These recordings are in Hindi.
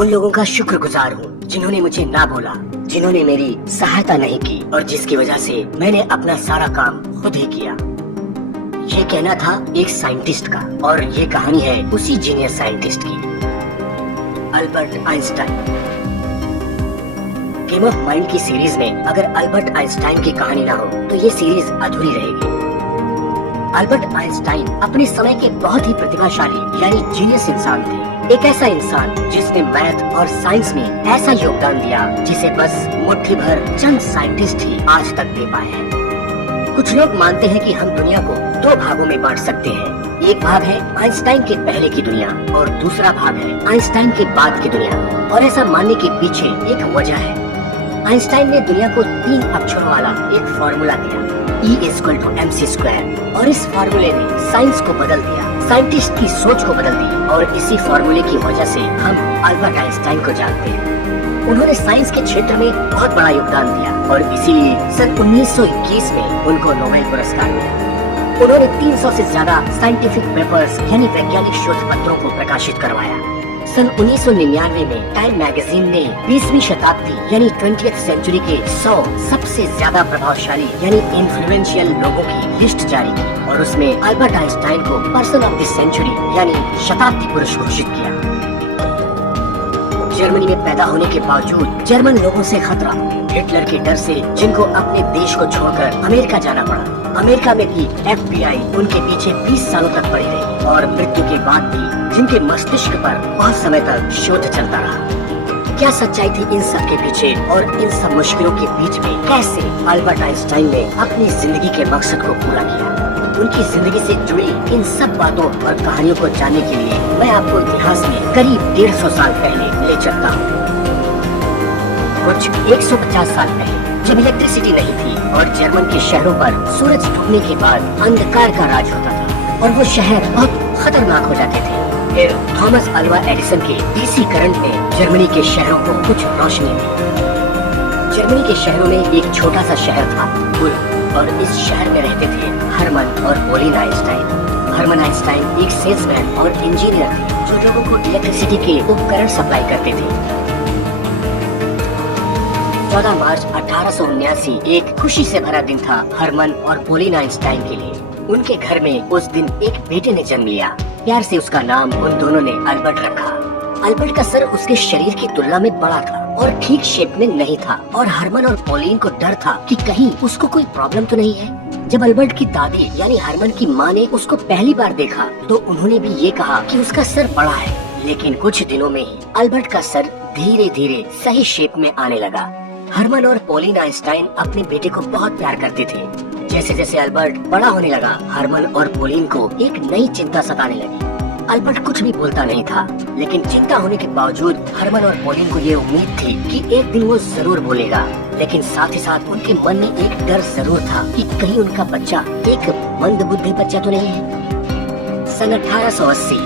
उन लोगों का शुक्रगुजार हूँ जिन्होंने मुझे ना बोला, जिन्होंने मेरी सहायता नहीं की और जिसकी वजह से मैंने अपना सारा काम खुद ही किया। ये कहना था एक साइंटिस्ट का और ये कहानी है उसी जीनियस साइंटिस्ट की, Albert Einstein. Game of mind की सीरीज में अगर अल्बर्ट आइंस्टाइन की कहानी ना हो तो ये सीरीज अधूरी रहेगी। अल्बर्ट आइंस्टाइन अपने समय के बहुत ही प्रतिभाशाली यानी जीनियस इंसान थे। एक ऐसा इंसान जिसने मैथ और साइंस में ऐसा योगदान दिया जिसे बस मुट्ठी भर चंद साइंटिस्ट ही आज तक दे पाए हैं। कुछ लोग मानते हैं कि हम दुनिया को दो भागों में बांट सकते हैं। एक भाग है आइंस्टाइन के पहले की दुनिया और दूसरा भाग है आइंस्टाइन के बाद की दुनिया। और ऐसा मानने के पीछे एक वजह है। आइंस्टाइन ने दुनिया को 3 अक्षरों वाला एक फॉर्मूला दिया, E=mc², और इस फार्मूले ने साइंस को बदल दिया, साइंटिस्ट की सोच को बदल दी और इसी फार्मूले की वजह से हम अल्बर्ट आइंस्टाइन को जानते हैं। उन्होंने साइंस के क्षेत्र में बहुत बड़ा योगदान दिया और इसीलिए सन 1921 में उनको नोबेल पुरस्कार मिला। उन्होंने 300 से ज्यादा साइंटिफिक पेपर्स यानी वैज्ञानिक शोध पत्रों को प्रकाशित करवाया। सन 1999 में टाइम मैगजीन ने 20वीं शताब्दी यानी 20th सेंचुरी के 100 सबसे ज्यादा प्रभावशाली यानी इन्फ्लुएंशियल लोगों की लिस्ट जारी की और उसमें अल्बर्ट आइंस्टाइन को पर्सन ऑफ द सेंचुरी यानी शताब्दी पुरुष घोषित किया। जर्मनी में पैदा होने के बावजूद जर्मन लोगों से खतरा, हिटलर के डर से जिनको अपने देश को छोड़कर अमेरिका जाना पड़ा। अमेरिका में भी FBI उनके पीछे 20 सालों तक पड़ी रही और मृत्यु के बाद भी जिनके मस्तिष्क पर बहुत समय तक शोध चलता रहा। क्या सच्चाई थी इन सब के पीछे और इन सब मुश्किलों के बीच में कैसे अल्बर्ट आइंस्टाइन ने अपनी जिंदगी के मकसद को पूरा किया? उनकी जिंदगी से जुड़ी इन सब बातों और कहानियों को जानने के लिए मैं आपको इतिहास में करीब 150 साल पहले ले चलता हूँ। कुछ 150 साल पहले जब इलेक्ट्रिसिटी नहीं थी और जर्मन के शहरों पर सूरज डूबने के बाद अंधकार का राज होता था और वो शहर बहुत खतरनाक हो जाते थे। फिर थॉमस अल्वा एडिसन के DC करंट ने जर्मनी के शहरों को कुछ रोशनी दी। जर्मनी के शहरों में एक छोटा सा शहर था, उल्म, और इस शहर में रहते थे हरमन और पोलिन आइंस्टाइन। हरमन आइंस्टाइन एक सेल्समैन और इंजीनियर थे जो लोगों को इलेक्ट्रिसिटी के उपकरण सप्लाई करते थे। 14 मार्च 1879 एक खुशी से भरा दिन था हरमन और पोलिन आइंस्टाइन के लिए। उनके घर में उस दिन एक बेटे ने जन्म लिया। प्यार से उसका नाम उन दोनों ने अल्बर्ट रखा। अल्बर्ट का सर उसके शरीर की तुलना में बड़ा था और ठीक शेप में नहीं था और हरमन और पोलिन को डर था कि कहीं उसको कोई प्रॉब्लम तो नहीं है। जब अल्बर्ट की दादी यानी हरमन की माँ ने उसको पहली बार देखा तो उन्होंने भी ये कहा कि उसका सर बड़ा है, लेकिन कुछ दिनों में ही अल्बर्ट का सर धीरे धीरे सही शेप में आने लगा। हरमन और पोलिन आइंस्टाइन अपने बेटे को बहुत प्यार करते थे। जैसे जैसे अल्बर्ट बड़ा होने लगा, हरमन और पोलिन को एक नई चिंता सताने लगी। अल्बर्ट कुछ भी बोलता नहीं था, लेकिन चिंता होने के बावजूद हरमन और पोलिन को ये उम्मीद थी कि एक दिन वो जरूर बोलेगा। लेकिन साथ ही साथ उनके मन में एक डर जरूर था कि कहीं उनका बच्चा एक मंदबुद्धि बच्चा तो नहीं है। सन 1880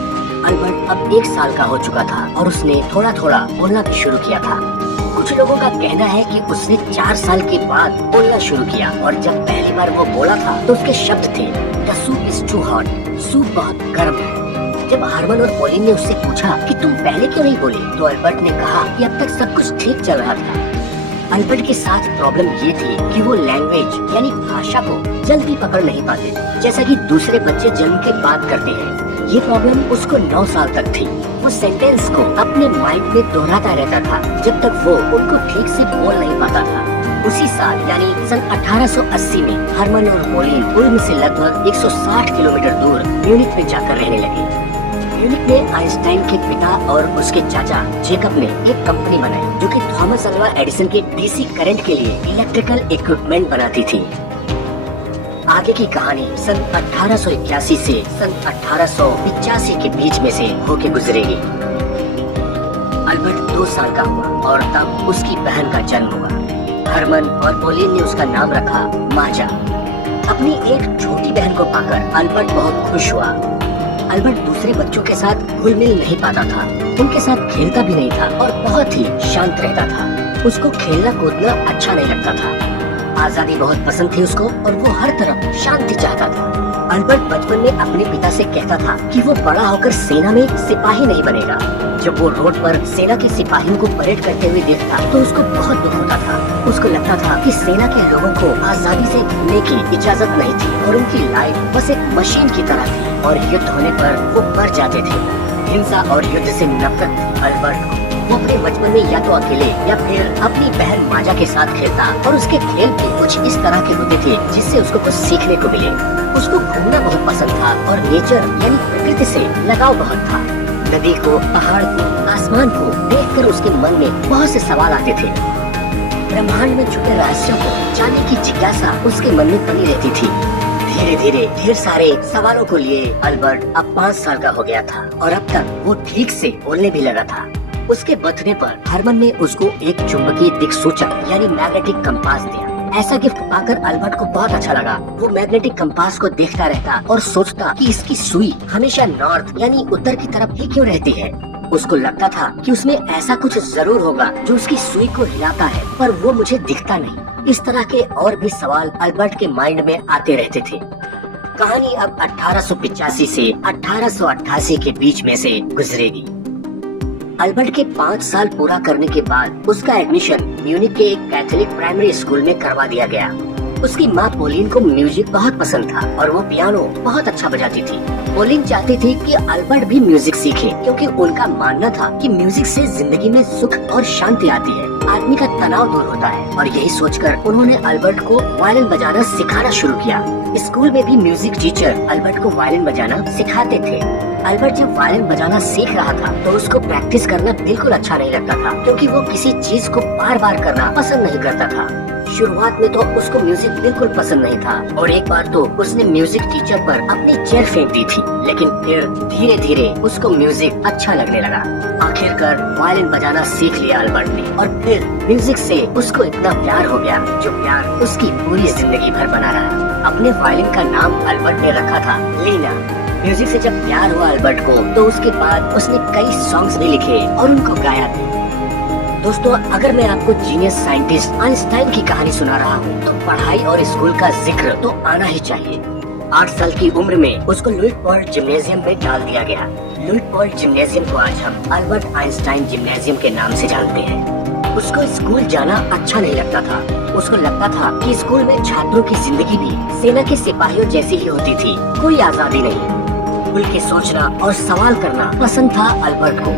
अल्बर्ट अब 1 साल का हो चुका था और उसने थोड़ा थोड़ा बोलना भी शुरू किया था। कुछ लोगों का कहना है कि उसने 4 साल के बाद बोलना शुरू किया और जब पहली बार वो बोला था तो उसके शब्द थे the soup is too hot, soup बहुत गर्म है। जब हरमन और पोलिन ने उससे पूछा कि तुम पहले क्यों नहीं बोले, तो अल्बर्ट ने कहा कि अब तक सब कुछ ठीक चल रहा था। अल्बर्ट के साथ प्रॉब्लम ये थी कि वो लैंग्वेज यानी भाषा को जल्दी पकड़ नहीं पाते, जैसा कि दूसरे बच्चे जन्म के बाद करते हैं। ये प्रॉब्लम उसको 9 साल तक थी। वो सेंटेंस को अपने माइंड में दोहराता रहता था जब तक वो उनको ठीक से बोल नहीं पाता था। उसी साल यानी सन 1880 में हरमन और पोलिन उल्म से लगभग 160 किलोमीटर दूर म्यूनिख में जाकर रहने लगे। म्यूनिख में आइंस्टाइन के पिता और उसके चाचा जेकब ने एक कंपनी बनाई जो कि थॉमस अल्वा एडिसन के DC करंट के लिए इलेक्ट्रिकल इक्विपमेंट बनाती थी। आगे की कहानी सन 1881 से सन 1885 के बीच में से होके गुजरेगी। अल्बर्ट 2 साल का हुआ और तब उसकी बहन का जन्म हुआ। हरमन और पोलिन ने उसका नाम रखा माजा। अपनी एक छोटी बहन को पाकर अल्बर्ट बहुत खुश हुआ। अल्बर्ट दूसरे बच्चों के साथ घुल मिल नहीं पाता था, उनके साथ खेलता भी नहीं था और बहुत ही शांत रहता था। उसको खेलना कूदना अच्छा नहीं लगता था। आजादी बहुत पसंद थी उसको और वो हर तरफ शांति चाहता था। अल्बर्ट बचपन में अपने पिता से कहता था कि वो बड़ा होकर सेना में सिपाही नहीं बनेगा। जब वो रोड पर सेना के सिपाहियों को परेड करते हुए देखता तो उसको बहुत दुख होता था। उसको लगता था कि सेना के लोगों को आजादी से घूमने की इजाजत नहीं थी और उनकी लाइफ बस एक मशीन की तरह थी और युद्ध होने पर वो मर जाते थे। हिंसा और युद्ध से नफरत थी अल्बर्ट को। वो अपने बचपन में या तो अकेले या फिर अपनी बहन माजा के साथ खेलता और उसके खेल भी कुछ इस तरह के होते थे जिससे उसको कुछ सीखने को मिले। उसको घूमना बहुत पसंद था और नेचर यानी प्रकृति से लगाव बहुत था। नदी को, पहाड़ को, आसमान को देखकर उसके मन में बहुत से सवाल आते थे। ब्रह्मांड में छुपे रहस्यों को जानने की जिज्ञासा उसके मन में बनी रहती थी। धीरे धीरे ढेर सारे सवालों को लिए अल्बर्ट अब 5 साल का हो गया था और अब तक वो ठीक से बोलने भी लगा था। उसके बर्थडे पर हरमन ने उसको एक चुंबकीय दिक्सूचक यानी मैग्नेटिक कंपास दिया। ऐसा गिफ्ट पाकर अल्बर्ट को बहुत अच्छा लगा। वो मैग्नेटिक कंपास को देखता रहता और सोचता कि इसकी सुई हमेशा नॉर्थ यानी उत्तर की तरफ ही क्यों रहती है। उसको लगता था कि उसमें ऐसा कुछ जरूर होगा जो उसकी सुई को हिलाता है, पर वो मुझे दिखता नहीं। इस तरह के और भी सवाल अल्बर्ट के माइंड में आते रहते थे। कहानी अब 1885 से 1888 के बीच में से गुजरेगी। अल्बर्ट के 5 साल पूरा करने के बाद उसका एडमिशन म्यूनिक के एक कैथोलिक प्राइमरी स्कूल में करवा दिया गया। उसकी माँ पोलिन को म्यूजिक बहुत पसंद था और वो पियानो बहुत अच्छा बजाती थी। पोलिन चाहती थी कि अल्बर्ट भी म्यूजिक सीखे क्योंकि उनका मानना था कि म्यूजिक से जिंदगी में सुख और शांति आती है, आदमी का तनाव दूर होता है। और यही सोचकर उन्होंने अल्बर्ट को वायलिन बजाना सिखाना शुरू किया। स्कूल में भी म्यूजिक टीचर अल्बर्ट को वायलिन बजाना सिखाते थे। अल्बर्ट जब वायलिन बजाना सीख रहा था तो उसको प्रैक्टिस करना बिल्कुल अच्छा नहीं लगता था क्योंकि वो किसी चीज को बार बार करना पसंद नहीं करता था। शुरुआत में तो उसको म्यूजिक बिल्कुल पसंद नहीं था और एक बार तो उसने म्यूजिक टीचर पर अपनी चेयर फेंक दी थी, लेकिन फिर धीरे धीरे उसको म्यूजिक अच्छा लगने लगा। आखिरकार वायलिन बजाना सीख लिया अल्बर्ट ने और फिर म्यूजिक से उसको इतना प्यार हो गया जो प्यार उसकी पूरी जिंदगी भर बना रहा। अपने वायलिन का नाम अल्बर्ट ने रखा था लीना। म्यूजिक से जब प्यार हुआ अल्बर्ट को तो उसके बाद उसने कई सॉन्ग्स भी लिखे और उनको गाया भी। दोस्तों, अगर मैं आपको जीनियस साइंटिस्ट आइंस्टाइन की कहानी सुना रहा हूँ तो पढ़ाई और स्कूल का जिक्र तो आना ही चाहिए। 8 साल की उम्र में उसको लुइसबर्ग जिम्नेजियम में डाल दिया गया। लुइसबर्ग जिम्नेजियम को आज हम अल्बर्ट आइंस्टाइन जिम्नेजियम के नाम से जानते हैं। उसको स्कूल जाना अच्छा नहीं लगता था। उसको लगता था कि स्कूल में छात्रों की जिंदगी भी सेना के सिपाहियों जैसी ही होती थी, कोई आजादी नहीं। खुल के सोचना और सवाल करना पसंद था अल्बर्ट को।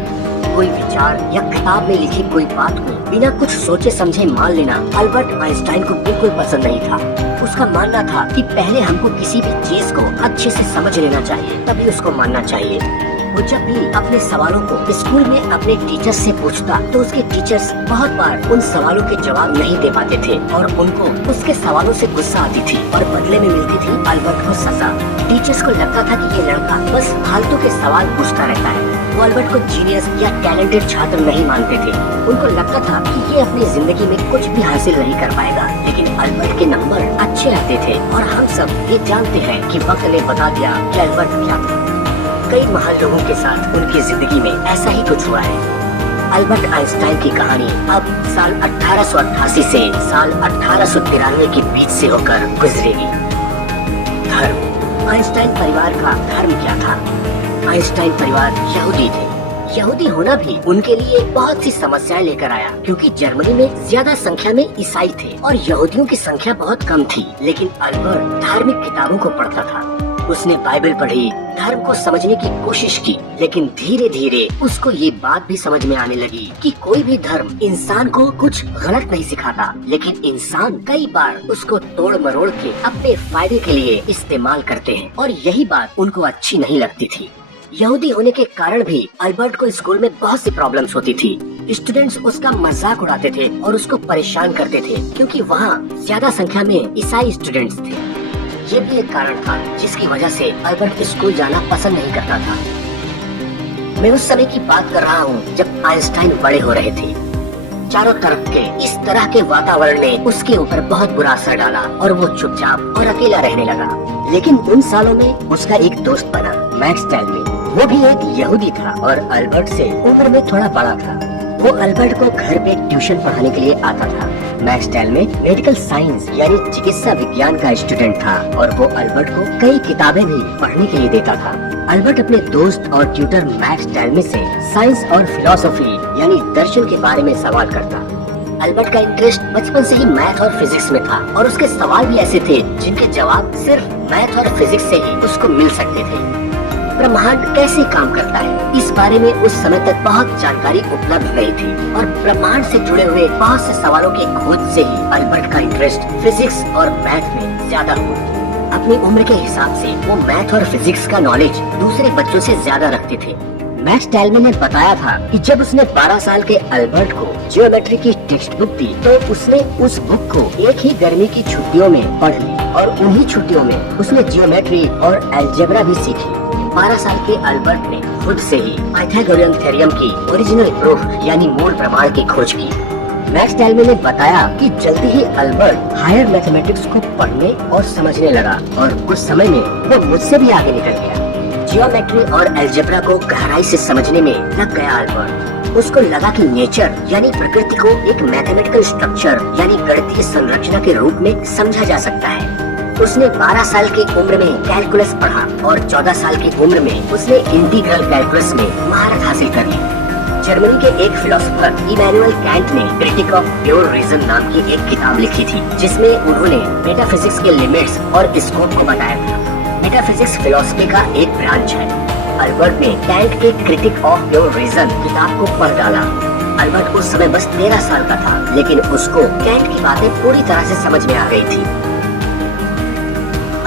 कोई विचार या किताब में लिखी कोई बात को बिना कुछ सोचे समझे मान लेना अल्बर्ट आइंस्टाइन को बिल्कुल पसंद नहीं था। उसका मानना था कि पहले हमको किसी भी चीज को अच्छे से समझ लेना चाहिए, तभी उसको मानना चाहिए। वो जब भी अपने सवालों को स्कूल में अपने टीचर्स से पूछता तो उसके टीचर्स बहुत बार उन सवालों के जवाब नहीं दे पाते थे और उनको उसके सवालों से गुस्सा आती थी और बदले में मिलती थी अल्बर्ट को सजा। टीचर्स को लगता था कि ये लड़का बस फालतू के सवाल पूछता रहता है। वो अल्बर्ट को जीनियस या टैलेंटेड छात्र नहीं मानते थे। उनको लगता था कि ये अपनी जिंदगी में कुछ भी हासिल नहीं कर पाएगा। लेकिन अल्बर्ट के नंबर अच्छे आते थे और हम सब ये जानते हैं कि वक्त ने बता दिया कि अल्बर्ट क्या था। कई महान लोगों के साथ उनकी जिंदगी में ऐसा ही कुछ हुआ है। अल्बर्ट आइंस्टाइन की कहानी अब साल 1888 से साल 1893 के बीच से होकर गुजरेगी। धर्म। आइंस्टाइन परिवार का धर्म क्या था? आइंस्टाइन परिवार यहूदी थे। यहूदी होना भी उनके लिए बहुत सी समस्याएं लेकर आया क्योंकि जर्मनी में ज्यादा संख्या में ईसाई थे और यहूदियों की संख्या बहुत कम थी। लेकिन अल्बर्ट धार्मिक किताबों को पढ़ता था। उसने बाइबल पढ़ी, धर्म को समझने की कोशिश की, लेकिन धीरे धीरे उसको ये बात भी समझ में आने लगी कि कोई भी धर्म इंसान को कुछ गलत नहीं सिखाता, लेकिन इंसान कई बार उसको तोड़ मरोड़ के अपने फायदे के लिए इस्तेमाल करते हैं और यही बात उनको अच्छी नहीं लगती थी। यहूदी होने के कारण भी अल्बर्ट को स्कूल में बहुत सी प्रॉब्लम्स होती थी। स्टूडेंट्स उसका मजाक उड़ाते थे और उसको परेशान करते थे क्योंकि वहाँ ज्यादा संख्या में ईसाई स्टूडेंट्स थे। ये भी एक कारण था जिसकी वजह से अल्बर्ट स्कूल जाना पसंद नहीं करता था। मैं उस समय की बात कर रहा हूँ जब आइंस्टाइन बड़े हो रहे थे। चारों तरफ के इस तरह के वातावरण ने उसके ऊपर बहुत बुरा असर डाला और वो चुपचाप और अकेला रहने लगा। लेकिन उन सालों में उसका एक दोस्त बना, मैक्स टैलमी। वो भी एक यहूदी था और अल्बर्ट से उम्र में थोड़ा बड़ा था। वो अल्बर्ट को घर पे ट्यूशन पढ़ाने के लिए आता था। मैक्सटेल में मेडिकल साइंस यानी चिकित्सा विज्ञान का स्टूडेंट था और वो अल्बर्ट को कई किताबें भी पढ़ने के लिए देता था। अल्बर्ट अपने दोस्त और ट्यूटर मैक्स टैलमी से साइंस और फिलॉसफी यानी दर्शन के बारे में सवाल करता। अल्बर्ट का इंटरेस्ट बचपन से ही मैथ और फिजिक्स में था और उसके सवाल भी ऐसे थे जिनके जवाब सिर्फ मैथ और फिजिक्स से ही उसको मिल सकते थे। ब्रह्मांड कैसे काम करता है, इस बारे में उस समय तक बहुत जानकारी उपलब्ध नहीं थी और ब्रह्मांड से जुड़े हुए बहुत से सवालों की खोज से ही अल्बर्ट का इंटरेस्ट फिजिक्स और मैथ में ज्यादा हुआ। अपनी उम्र के हिसाब से वो मैथ और फिजिक्स का नॉलेज दूसरे बच्चों से ज्यादा रखते थे। मैक्स टैलमी ने बताया था कि जब उसने 12 साल के अल्बर्ट को जियोमेट्री की टेक्स्ट बुक दी तो उसने उस बुक को एक ही गर्मी की छुट्टियों में पढ़ ली और उन्हीं छुट्टियों में उसने जियोमेट्री और अलजेब्रा भी सीखी। 12 साल के अल्बर्ट ने खुद से ही पाइथागोरियन थ्योरम की ओरिजिनल प्रूफ यानी मूल प्रमाण की खोज की। मैक्स टैलमी ने बताया कि जल्दी ही अल्बर्ट हायर मैथमेटिक्स को पढ़ने और समझने लगा और कुछ समय में वो मुझसे भी आगे निकल गया। जियोमेट्री और अलजेब्रा को गहराई से समझने में लग गया अल्बर्ट। उसको लगा कि नेचर यानी प्रकृति को एक मैथमेटिकल स्ट्रक्चर यानी गणितीय संरचना के रूप में समझा जा सकता है। उसने 12 साल की उम्र में कैलकुलस पढ़ा और 14 साल की उम्र में उसने इंटीग्रल कैलकुलस में महारत हासिल कर ली। जर्मनी के एक फिलोसोफर इमैनुअल कैंट ने क्रिटिक ऑफ प्योर रीजन नाम की एक किताब लिखी थी जिसमें उन्होंने मेटाफिजिक्स के लिमिट्स और स्कोप को बताया था। मेटाफिजिक्स फिलोसफी का एक ब्रांच है। अल्बर्ट ने कैंट के क्रिटिक ऑफ प्योर रीजन किताब को पढ़ डाला। अल्बर्ट उस समय बस 13 साल का था लेकिन उसको कैंट की बातें पूरी तरह से समझ में आ गई थी।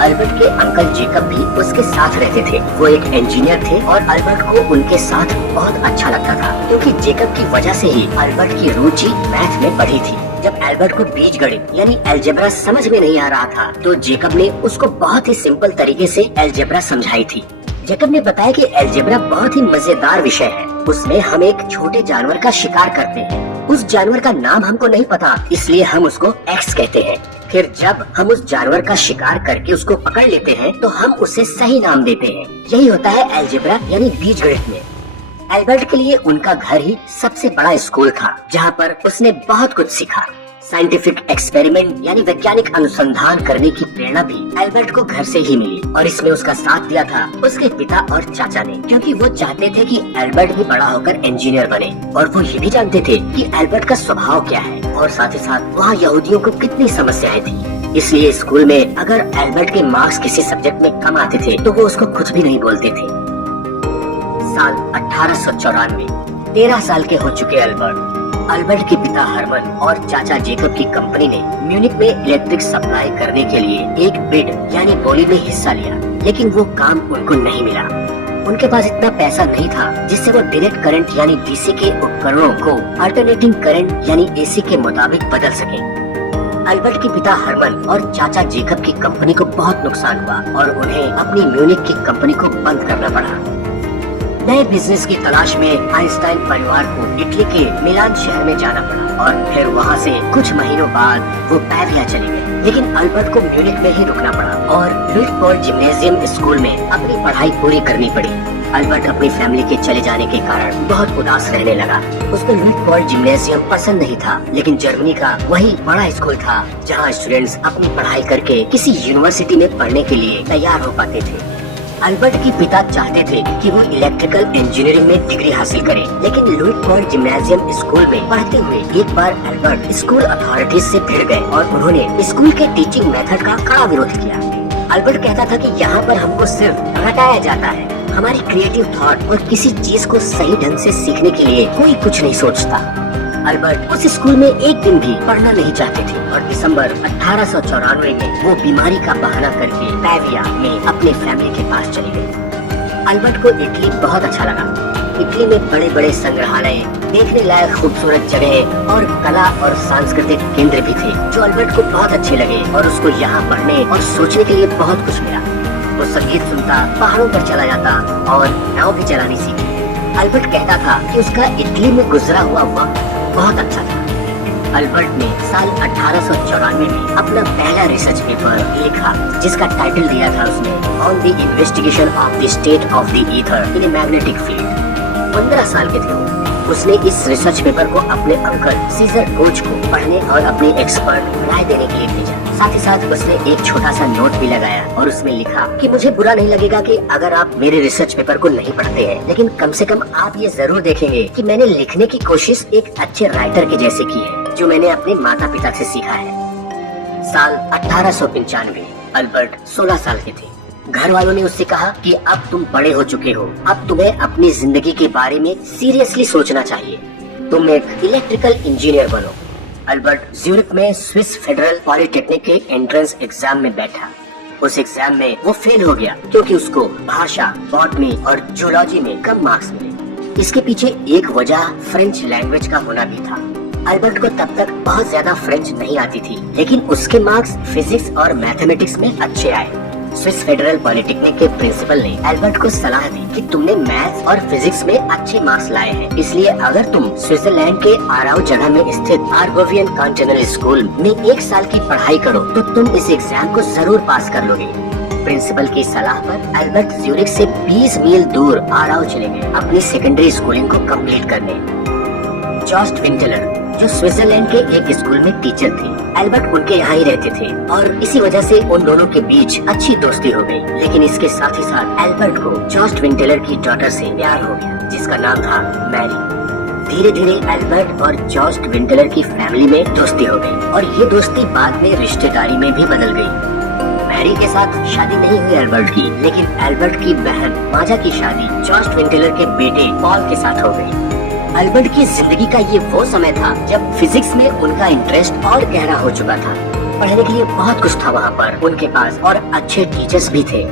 अल्बर्ट के अंकल जेकब भी उसके साथ रहते थे। वो एक इंजीनियर थे और अल्बर्ट को उनके साथ बहुत अच्छा लगता था क्योंकि जेकब की वजह से ही अल्बर्ट की रुचि मैथ में बढ़ी थी। जब अल्बर्ट को बीजगणित यानी अलजेब्रा समझ में नहीं आ रहा था तो जेकब ने उसको बहुत ही सिंपल तरीके से अलजेब्रा समझाई थी। जेकब ने बताया कि अलजेब्रा बहुत ही मजेदार विषय है। उसमें हम एक छोटे जानवर का शिकार करते हैं। उस जानवर का नाम हमको नहीं पता इसलिए हम उसको एक्स कहते हैं। फिर जब हम उस जानवर का शिकार करके उसको पकड़ लेते हैं तो हम उसे सही नाम देते हैं। यही होता है अलजेब्रा यानी बीजगणित में। अल्बर्ट के लिए उनका घर ही सबसे बड़ा स्कूल था जहाँ पर उसने बहुत कुछ सीखा। साइंटिफिक एक्सपेरिमेंट यानी वैज्ञानिक अनुसंधान करने की प्रेरणा भी अल्बर्ट को घर से ही मिली और इसमें उसका साथ दिया था उसके पिता और चाचा ने, क्योंकि वो चाहते थे कि अल्बर्ट भी बड़ा होकर इंजीनियर बने और वो ये भी जानते थे कि अल्बर्ट का स्वभाव क्या है और साथ ही साथ वहाँ यहूदियों को कितनी समस्याएं थी। इसलिए स्कूल में अगर अल्बर्ट के मार्क्स किसी सब्जेक्ट में कम आते थे तो वो उसको कुछ भी नहीं बोलते थे। साल 1894, 13 साल के हो चुके अल्बर्ट के पिता हरमन और चाचा जेकब की कंपनी ने म्यूनिक में इलेक्ट्रिक सप्लाई करने के लिए एक बिड यानी बोली में हिस्सा लिया, लेकिन वो काम उनको नहीं मिला। उनके पास इतना पैसा नहीं था जिससे वो डायरेक्ट करंट यानी डीसी के उपकरणों को अल्टरनेटिंग करंट यानी एसी के मुताबिक बदल सके। अल्बर्ट के पिता हरमन और चाचा जेकब की कंपनी को बहुत नुकसान हुआ और उन्हें अपनी म्यूनिक की कंपनी को बंद करना पड़ा। नए बिजनेस की तलाश में आइंस्टाइन परिवार को इटली के मिलान शहर में जाना पड़ा और फिर वहाँ से कुछ महीनों बाद वो पैविया चले गए, लेकिन अल्बर्ट को म्यूनिक में ही रुकना पड़ा और लुइसबर्ग जिम्नेजियम स्कूल में अपनी पढ़ाई पूरी करनी पड़ी। अल्बर्ट अपनी फैमिली के चले जाने के कारण बहुत उदास रहने लगा। उसको लुइसबर्ग जिम्नेजियम पसंद नहीं था, लेकिन जर्मनी का वही बड़ा स्कूल था जहाँ स्टूडेंट्स अपनी पढ़ाई करके किसी यूनिवर्सिटी में पढ़ने के लिए तैयार हो पाते थे। अल्बर्ट के पिता चाहते थे कि वो इलेक्ट्रिकल इंजीनियरिंग में डिग्री हासिल करे, लेकिन लुइसबर्ग जिम्नेजियम स्कूल में पढ़ते हुए एक बार अल्बर्ट स्कूल अथॉरिटीज से भिड़ गए और उन्होंने स्कूल के टीचिंग मेथड का कड़ा विरोध किया। अल्बर्ट कहता था कि यहाँ पर हमको सिर्फ रटाया जाता है, हमारी क्रिएटिव थॉट और किसी चीज को सही ढंग से सीखने के लिए कोई कुछ नहीं सोचता। अल्बर्ट उस स्कूल में एक दिन भी पढ़ना नहीं चाहते थे और दिसंबर 1894 में वो बीमारी का बहाना करके पैविया में अपने फैमिली के पास चले गए। अल्बर्ट को इटली बहुत अच्छा लगा। इटली में बड़े बड़े संग्रहालय, देखने लायक खूबसूरत जगह और कला और सांस्कृतिक केंद्र भी थे जो अल्बर्ट को बहुत अच्छे लगे और उसको यहाँ पढ़ने और सोचने के लिए बहुत कुछ मिला। वो संगीत सुनता, पहाड़ों पर चला जाता और नाव भी चलानी सीखी। अल्बर्ट कहता था कि उसका इटली में गुजरा हुआ वक्त बहुत अच्छा था। अल्बर्ट ने साल 1894 में अपना पहला रिसर्च पेपर लिखा जिसका टाइटल दिया था उसने on the investigation of the state of the ether in a magnetic field. 15 साल के थे वो उसने इस रिसर्च पेपर को अपने अंकल सीजर कोच को पढ़ने और अपनी एक्सपर्ट राय देने के लिए भेजा। साथ ही साथ उसने एक छोटा सा नोट भी लगाया और उसमें लिखा कि मुझे बुरा नहीं लगेगा कि अगर आप मेरे रिसर्च पेपर को नहीं पढ़ते हैं, लेकिन कम से कम आप ये जरूर देखेंगे कि मैंने लिखने की कोशिश एक अच्छे राइटर के जैसे की है, जो मैंने अपने माता पिता से सीखा है। साल 1895, अल्बर्ट 16 साल के थे। घर वालों ने उससे कहा कि अब तुम बड़े हो चुके हो, अब तुम्हें अपनी जिंदगी के बारे में सीरियसली सोचना चाहिए, तुम एक इलेक्ट्रिकल इंजीनियर बनो। अल्बर्ट ज्यूरिख में स्विस फेडरल पॉलिटेक्निक के एंट्रेंस एग्जाम में बैठा। उस एग्जाम में वो फेल हो गया क्योंकि उसको भाषा, बॉटनी और जूलॉजी में कम मार्क्स मिले। इसके पीछे एक वजह फ्रेंच लैंग्वेज का होना भी था। अल्बर्ट को तब तक बहुत ज्यादा फ्रेंच नहीं आती थी, लेकिन उसके मार्क्स फिजिक्स और मैथमेटिक्स में अच्छे आए। स्विस फेडरल पॉलिटेक्निक के प्रिंसिपल ने अल्बर्ट को सलाह दी कि तुमने मैथ्स और फिजिक्स में अच्छे मार्क्स लाए हैं, इसलिए अगर तुम स्विट्जरलैंड के आराउ जगह में स्थित आर्गोवियन कॉन्टिनेंटल स्कूल में 1 साल की पढ़ाई करो तो तुम इस एग्जाम को जरूर पास कर लोगे। प्रिंसिपल की सलाह पर अल्बर्ट ज्यूरिख से 20 मील दूर आराउ चले गए अपनी सेकेंडरी स्कूलिंग को कंप्लीट करने। जॉस्ट विंटलर, जो स्विट्जरलैंड के एक स्कूल में टीचर थे, अल्बर्ट उनके यहाँ ही रहते थे और इसी वजह से उन दोनों के बीच अच्छी दोस्ती हो गई। लेकिन इसके साथ ही साथ अल्बर्ट को जॉस्ट विंटलर की डॉटर से प्यार हो गया, जिसका नाम था मैरी। धीरे धीरे अल्बर्ट और जॉस्ट विंटलर की फैमिली में दोस्ती हो गई और ये दोस्ती बाद में रिश्तेदारी में भी बदल गई। मैरी के साथ शादी नहीं हुई अल्बर्ट की, लेकिन अल्बर्ट की बहन माजा की शादी जॉस्ट विंटलर के बेटे पॉल के साथ हो गई। अल्बर्ट की जिंदगी का ये वो समय था जब फिजिक्स में उनका इंटरेस्ट और गहरा हो चुका था। पढ़ने के लिए बहुत कुछ था वहाँ पर उनके पास और अच्छे टीचर्स भी थे।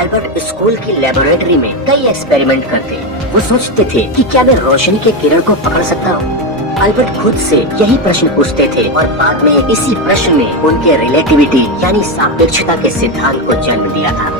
अल्बर्ट स्कूल की लेबोरेटरी में कई एक्सपेरिमेंट करते। वो सोचते थे कि क्या मैं रोशनी के किरण को पकड़ सकता हूँ। अल्बर्ट खुद से यही प्रश्न पूछते थे और बाद में इसी प्रश्न ने उनके रिलेटिविटी यानी सापेक्षता के सिद्धांत को जन्म दिया था।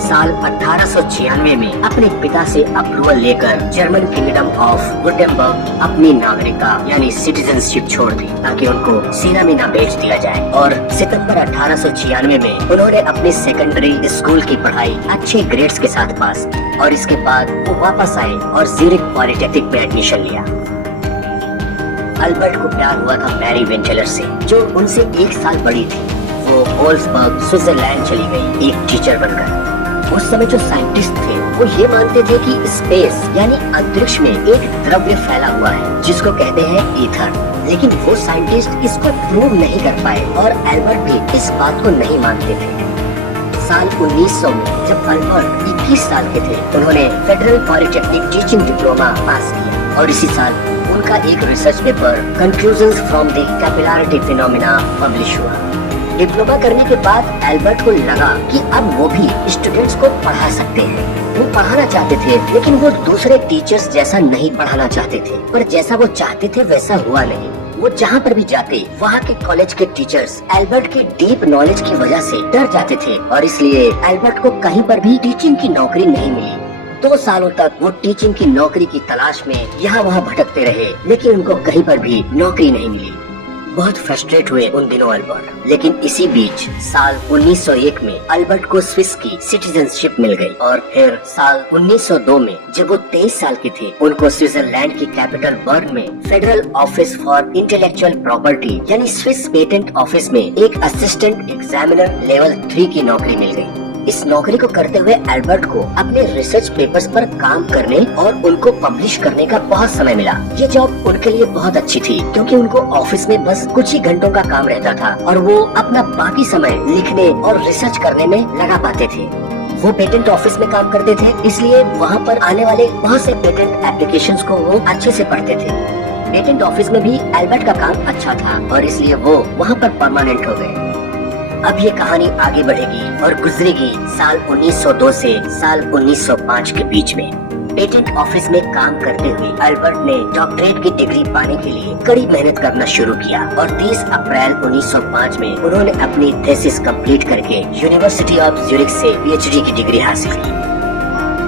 साल 1896 में अपने पिता से अप्रूवल लेकर जर्मन किंगडम ऑफ वुटेम्बर्ग अपनी नागरिकता यानी सिटीजनशिप छोड़ दी ताकि उनको सेना में न भेज दिया जाए और सितंबर 1896 में उन्होंने अपनी सेकेंडरी स्कूल की पढ़ाई अच्छे ग्रेड्स के साथ पास की और इसके बाद वो वापस आए और ज्यूरिख पॉलिटेक्निक में एडमिशन लिया। अल्बर्ट को प्यार हुआ था मैरी विंटलर से, जो उनसे 1 साल बड़ी थी। वो वोल्फ्सबर्ग स्विट्जरलैंड चली गई एक टीचर बनकर। उस समय जो साइंटिस्ट थे वो ये मानते थे कि स्पेस यानी अंतरिक्ष में एक द्रव्य फैला हुआ है जिसको कहते हैं ईथर, लेकिन वो साइंटिस्ट इसको प्रूव नहीं कर पाए और अल्बर्ट भी इस बात को नहीं मानते थे। साल 1900 में जब अल्बर्ट 21 साल के थे, उन्होंने federal polytechnic teaching diploma pass किया और इसी साल उनका एक research paper conclusions from the capillarity phenomena publish हुआ। डिप्लोमा करने के बाद अल्बर्ट को लगा कि अब वो भी स्टूडेंट्स को पढ़ा सकते हैं। वो पढ़ाना चाहते थे, लेकिन वो दूसरे टीचर्स जैसा नहीं पढ़ाना चाहते थे, पर जैसा वो चाहते थे वैसा हुआ नहीं। वो जहाँ पर भी जाते वहाँ के कॉलेज के टीचर्स अल्बर्ट के डीप नॉलेज की वजह से डर जाते थे और इसलिए अल्बर्ट को कहीं पर भी टीचिंग की नौकरी नहीं मिली। 2 सालों तक वो टीचिंग की नौकरी की तलाश में यहाँ वहाँ भटकते रहे, लेकिन उनको कहीं पर भी नौकरी नहीं मिली। बहुत फ्रस्ट्रेट हुए उन दिनों अल्बर्ट, लेकिन इसी बीच साल 1901 में अल्बर्ट को स्विस की सिटीजनशिप मिल गई और फिर साल 1902 में जब वो 23 साल के थे, उनको स्विट्जरलैंड की कैपिटल बर्न में federal office for intellectual property यानी स्विस पेटेंट ऑफिस में एक असिस्टेंट एग्जामिनर लेवल 3 की नौकरी मिल गई। इस नौकरी को करते हुए अल्बर्ट को अपने रिसर्च पेपर्स पर काम करने और उनको पब्लिश करने का बहुत समय मिला। ये जॉब उनके लिए बहुत अच्छी थी क्योंकि उनको ऑफिस में बस कुछ ही घंटों का काम रहता था और वो अपना बाकी समय लिखने और रिसर्च करने में लगा पाते थे। वो पेटेंट ऑफिस में काम करते थे, इसलिए वहाँ पर आने वाले बहुत से पेटेंट एप्लीकेशंस को वो अच्छे से पढ़ते थे। पेटेंट ऑफिस में भी अल्बर्ट का काम अच्छा था और इसलिए वो वहाँ पर परमानेंट हो गए। अब ये कहानी आगे बढ़ेगी और गुजरेगी साल 1902 से साल 1905 के बीच में। पेटेंट ऑफिस में काम करते हुए अल्बर्ट ने डॉक्टरेट की डिग्री पाने के लिए कड़ी मेहनत करना शुरू किया और 30 अप्रैल 1905 में उन्होंने अपनी थीसिस कंप्लीट करके यूनिवर्सिटी ऑफ ज्यूरिख से पीएचडी की डिग्री हासिल की।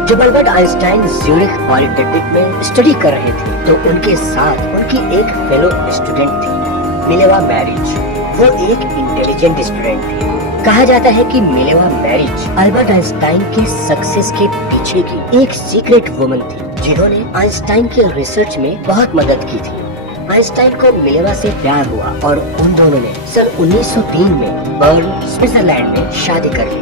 जब अल्बर्ट आइंस्टाइन ज्यूरिख पॉलिटेक्निक में स्टडी कर रहे थे तो उनके साथ उनकी एक फेलो स्टूडेंट थी, मिलेवा मैरिज। वो एक इंटेलिजेंट स्टूडेंट थी। कहा जाता है कि मिलेवा मैरिज अल्बर्ट आइंस्टाइन के सक्सेस के पीछे की एक सीक्रेट वुमन थी। जिन्होंने आइंस्टाइन के रिसर्च में बहुत मदद की थी। आइंस्टाइन को मिलेवा से प्यार हुआ और उन दोनों ने सन 1903 में बर्न, स्विट्जरलैंड में शादी कर ली।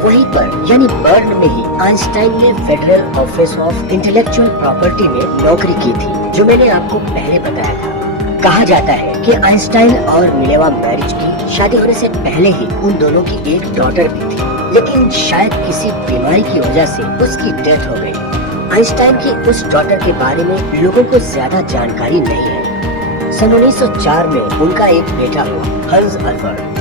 वहीं पर यानी बर्न में ही आइंस्टाइन ने federal office of intellectual property में नौकरी की थी, जो मैंने आपको पहले बताया था। कहा जाता है कि आइंस्टाइन और मिलेवा मैरिज की शादी होने से पहले ही उन दोनों की एक डॉटर भी थी, लेकिन शायद किसी बीमारी की वजह से उसकी डेथ हो गई। आइंस्टाइन की उस डॉटर के बारे में लोगों को ज्यादा जानकारी नहीं है। सन 1904 में उनका एक बेटा हुआ, हंस अल्बर्ट।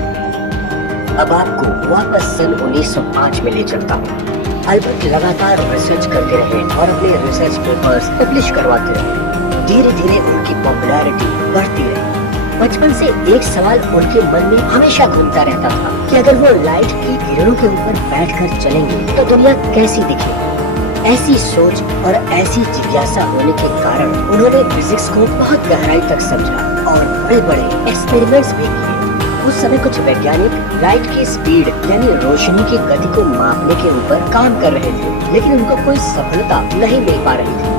अब आपको वापस सन 1905 में ले चलता हूँ। अल्बर्ट लगातार रिसर्च करते रहे और अपने रिसर्च पेपर्स पब्लिश करवाते रहे। धीरे धीरे उनकी पॉपुलैरिटी बढ़ती रही। बचपन से एक सवाल उनके मन में हमेशा घूमता रहता था कि अगर वो लाइट की किरणों के ऊपर बैठकर चलेंगे तो दुनिया कैसी दिखेगी। ऐसी सोच और ऐसी जिज्ञासा होने के कारण उन्होंने फिजिक्स को बहुत गहराई तक समझा और बड़े बड़े एक्सपेरिमेंट्स भी किए। उस समय कुछ वैज्ञानिक लाइट की स्पीड यानी रोशनी की गति को मापने के ऊपर काम कर रहे थे, लेकिन उनको कोई सफलता नहीं मिल पा रही थी।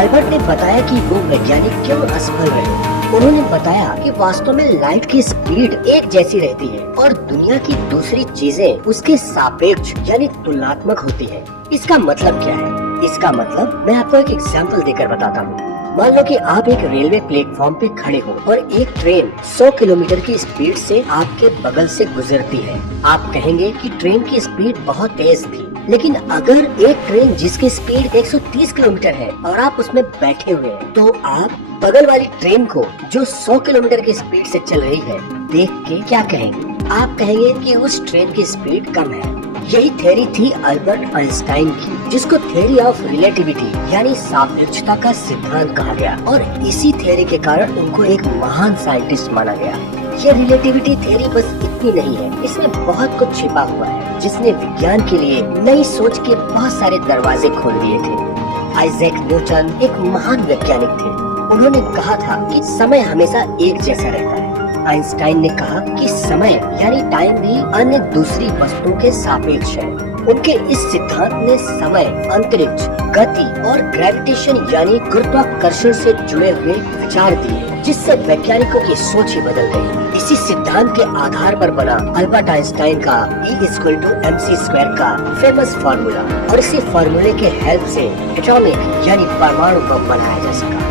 अल्बर्ट ने बताया कि वो वैज्ञानिक क्यों असफल रहे। उन्होंने बताया कि वास्तव में लाइट की स्पीड एक जैसी रहती है और दुनिया की दूसरी चीजें उसके सापेक्ष यानी तुलनात्मक होती है। इसका मतलब क्या है? इसका मतलब मैं आपको एक एग्जाम्पल देकर बताता हूँ। मान लो कि आप एक रेलवे प्लेटफॉर्म पे खड़े हो और एक ट्रेन 100 किलोमीटर की स्पीड से आपके बगल से गुजरती है। आप कहेंगे कि ट्रेन की स्पीड बहुत तेज थी, लेकिन अगर एक ट्रेन जिसकी स्पीड 130 किलोमीटर है और आप उसमें बैठे हुए हैं, तो आप बगल वाली ट्रेन को जो 100 किलोमीटर की स्पीड से चल रही है देख के क्या कहेंगे? आप कहेंगे कि उस ट्रेन की स्पीड कम है। यही थ्योरी थी अल्बर्ट आइंस्टाइन की, जिसको थ्योरी ऑफ रिलेटिविटी यानी सापेक्षता का सिद्धांत कहा गया, और इसी थ्योरी के कारण उनको एक महान साइंटिस्ट माना गया। ये रिलेटिविटी थ्योरी बस इतनी नहीं है, इसमें बहुत कुछ छिपा हुआ है, जिसने विज्ञान के लिए नई सोच के बहुत सारे दरवाजे खोल दिए थे। आइजैक न्यूटन एक महान वैज्ञानिक थे। उन्होंने कहा था कि समय हमेशा एक जैसा रहता है। आइंस्टाइन ने कहा कि समय यानी टाइम भी अन्य दूसरी वस्तुओं के सापेक्ष है। उनके इस सिद्धांत ने समय, अंतरिक्ष, गति और ग्रेविटेशन यानी गुरुत्वाकर्षण से जुड़े हुए विचार दिए, जिससे वैज्ञानिकों की सोच ही बदल गई। इसी सिद्धांत के आधार पर बना अल्बर्ट आइंस्टाइन का E=mc² का फेमस फार्मूला, और इसी फार्मूले के हेल्प से एटॉमिक यानी परमाणु बम बनाया जा सका।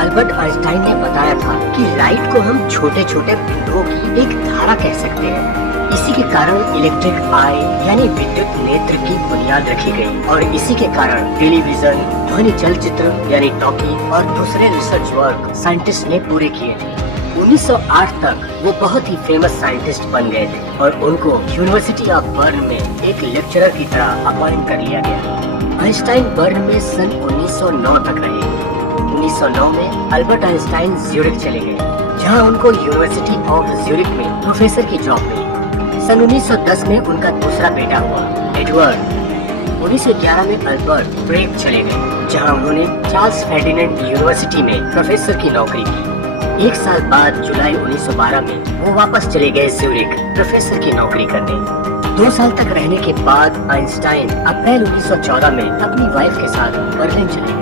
अल्बर्ट आइंस्टाइन ने बताया था कि लाइट को हम छोटे छोटे बिंदुओं की एक धारा कह सकते हैं। इसी के कारण इलेक्ट्रिक आई यानी विद्युत नेत्र की बुनियाद रखी गई, और इसी के कारण टेलीविजन, ध्वनि चलचित्र यानी टॉकी और दूसरे रिसर्च वर्क साइंटिस्ट ने पूरे किए थे। 1908 तक वो बहुत ही फेमस साइंटिस्ट बन गए थे और उनको यूनिवर्सिटी ऑफ बर्न में एक लेक्चरर की तरह अपॉइंट कर लिया गया। आइंस्टाइन बर्न में सन 1909 तक रहे। 1909 में अल्बर्ट आइंस्टाइन ज्यूरिख चले गए, जहां उनको यूनिवर्सिटी ऑफ ज्यूरिख में प्रोफेसर की जॉब मिली। सन 1910 में उनका दूसरा बेटा हुआ, एडवर्ड। 1911 में अल्बर्ट प्रेग चले गए, जहां उन्होंने चार्ल्स फर्डिनेंड यूनिवर्सिटी में प्रोफेसर की नौकरी की। एक साल बाद जुलाई 1912 में वो वापस चले गए ज्यूरिख प्रोफेसर की नौकरी करने। 2 साल तक रहने के बाद आइंस्टाइन अप्रैल 1914 में अपनी वाइफ के साथ बर्लिन चले गए।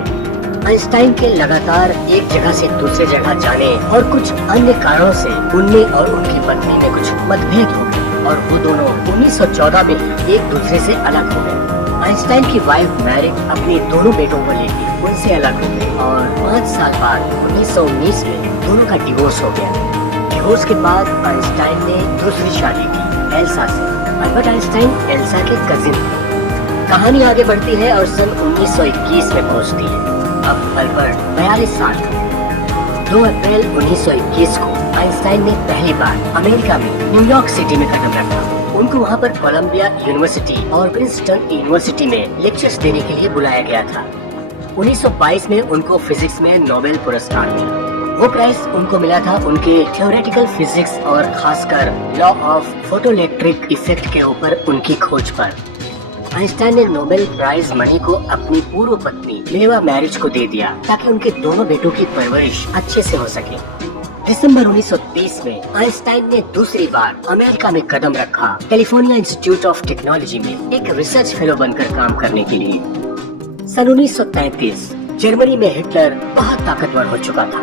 आइंस्टाइन के लगातार एक जगह से दूसरे जगह जाने और कुछ अन्य कारणों से उनमें और उनकी पत्नी में कुछ मतभेद हो गए और वो दोनों 1914 में ही एक दूसरे से अलग हो गए। आइंस्टाइन की वाइफ मैरी अपने दोनों बेटों को लेकर उनसे अलग हो गई और 5 साल बाद 1919 में दोनों का डिवोर्स हो गया। डिवोर्स के बाद आइंस्टाइन ने दूसरी शादी की एल्सा से। अल्बर्ट आइंस्टाइन एल्सा के कजिन थे। कहानी आगे बढ़ती है और सन 1921 में पहुंचती है। अब अल्बर्ट 42 साल था। 2 अप्रैल 1921 को आइंस्टाइन ने पहली बार अमेरिका में न्यूयॉर्क सिटी में कदम रखा। उनको वहां पर कोलंबिया यूनिवर्सिटी और प्रिंसटन यूनिवर्सिटी में लेक्चर्स देने के लिए बुलाया गया था। 1922 में उनको फिजिक्स में नोबेल पुरस्कार मिला। वो प्राइज उनको मिला था उनके थ्योरेटिकल फिजिक्स और खासकर लॉ ऑफ फोटोइलेक्ट्रिक इफेक्ट के ऊपर उनकी खोज पर। आइंस्टाइन ने नोबेल प्राइज मनी को अपनी पूर्व पत्नी मिलेवा मैरिज को दे दिया ताकि उनके दोनों बेटों की परवरिश अच्छे से हो सके। दिसंबर 1930 में आइंस्टाइन ने दूसरी बार अमेरिका में कदम रखा, कैलिफोर्निया इंस्टीट्यूट ऑफ टेक्नोलॉजी में एक रिसर्च फेलो बनकर काम करने के लिए। सन 1933 जर्मनी में हिटलर बहुत ताकतवर हो चुका था।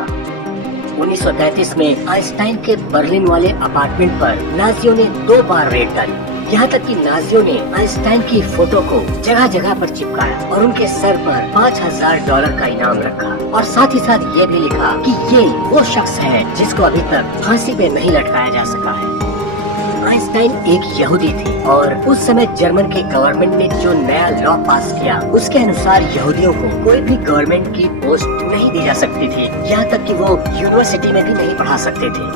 1933 में आइंस्टाइन के बर्लिन वाले अपार्टमेंट पर नाजियों ने 2 बार रेड डाली। यहाँ तक कि नाजियों ने आइंस्टाइन की फोटो को जगह जगह पर चिपकाया और उनके सर पर $5000 का इनाम रखा और साथ ही साथ ये भी लिखा कि ये वो शख्स है जिसको अभी तक फांसी पे नहीं लटकाया जा सका है। आइंस्टाइन एक यहूदी थे और उस समय जर्मन के गवर्नमेंट ने जो नया लॉ पास किया उसके अनुसार यहूदियों को कोई भी गवर्नमेंट की पोस्ट नहीं दी जा सकती थी, यहाँ तक कि वो यूनिवर्सिटी में भी नहीं पढ़ा सकते थे।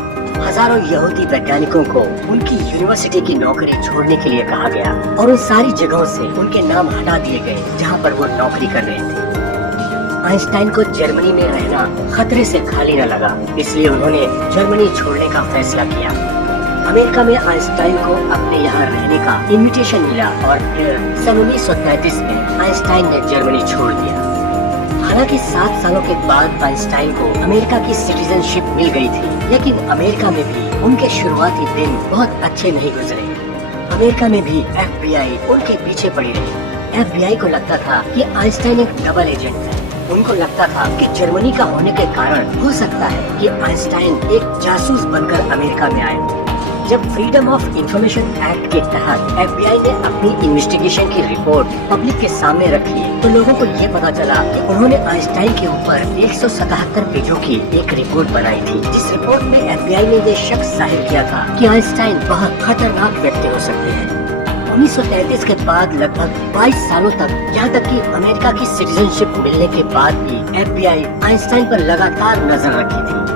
हजारों यहूदी वैज्ञानिकों को उनकी यूनिवर्सिटी की नौकरी छोड़ने के लिए कहा गया और उन सारी जगहों से उनके नाम हटा दिए गए जहाँ पर वो नौकरी कर रहे थे। आइंस्टाइन को जर्मनी में रहना खतरे से खाली न लगा, इसलिए उन्होंने जर्मनी छोड़ने का फैसला किया। अमेरिका में आइंस्टाइन को अपने यहाँ रहने का इनविटेशन मिला और फिर सन 1933 में आइंस्टाइन ने जर्मनी छोड़ दिया। हालांकि 7 सालों के बाद आइंस्टाइन को अमेरिका की सिटीजनशिप मिल गई थी, लेकिन अमेरिका में भी उनके शुरुआती दिन बहुत अच्छे नहीं गुजरे। अमेरिका में भी FBI उनके पीछे पड़ी रही। FBI को लगता था कि आइंस्टाइन एक डबल एजेंट है। उनको लगता था कि जर्मनी का होने के कारण हो सकता है कि आइंस्टाइन एक जासूस बनकर अमेरिका में आए। जब फ्रीडम ऑफ इंफॉर्मेशन एक्ट के तहत FBI ने अपनी इन्वेस्टिगेशन की रिपोर्ट पब्लिक के सामने रखी तो लोगों को ये पता चला कि उन्होंने आइंस्टाइन के ऊपर 177 पेजों की एक रिपोर्ट बनाई थी, जिस रिपोर्ट में FBI ने ये शक जाहिर किया था कि आइंस्टाइन बहुत खतरनाक व्यक्ति हो सकते हैं। 1933 के बाद लगभग 22 सालों तक, यहाँ तक कि अमेरिका की सिटीजनशिप मिलने के बाद भी FBI आइंस्टाइन पर लगातार नजर रखी थी।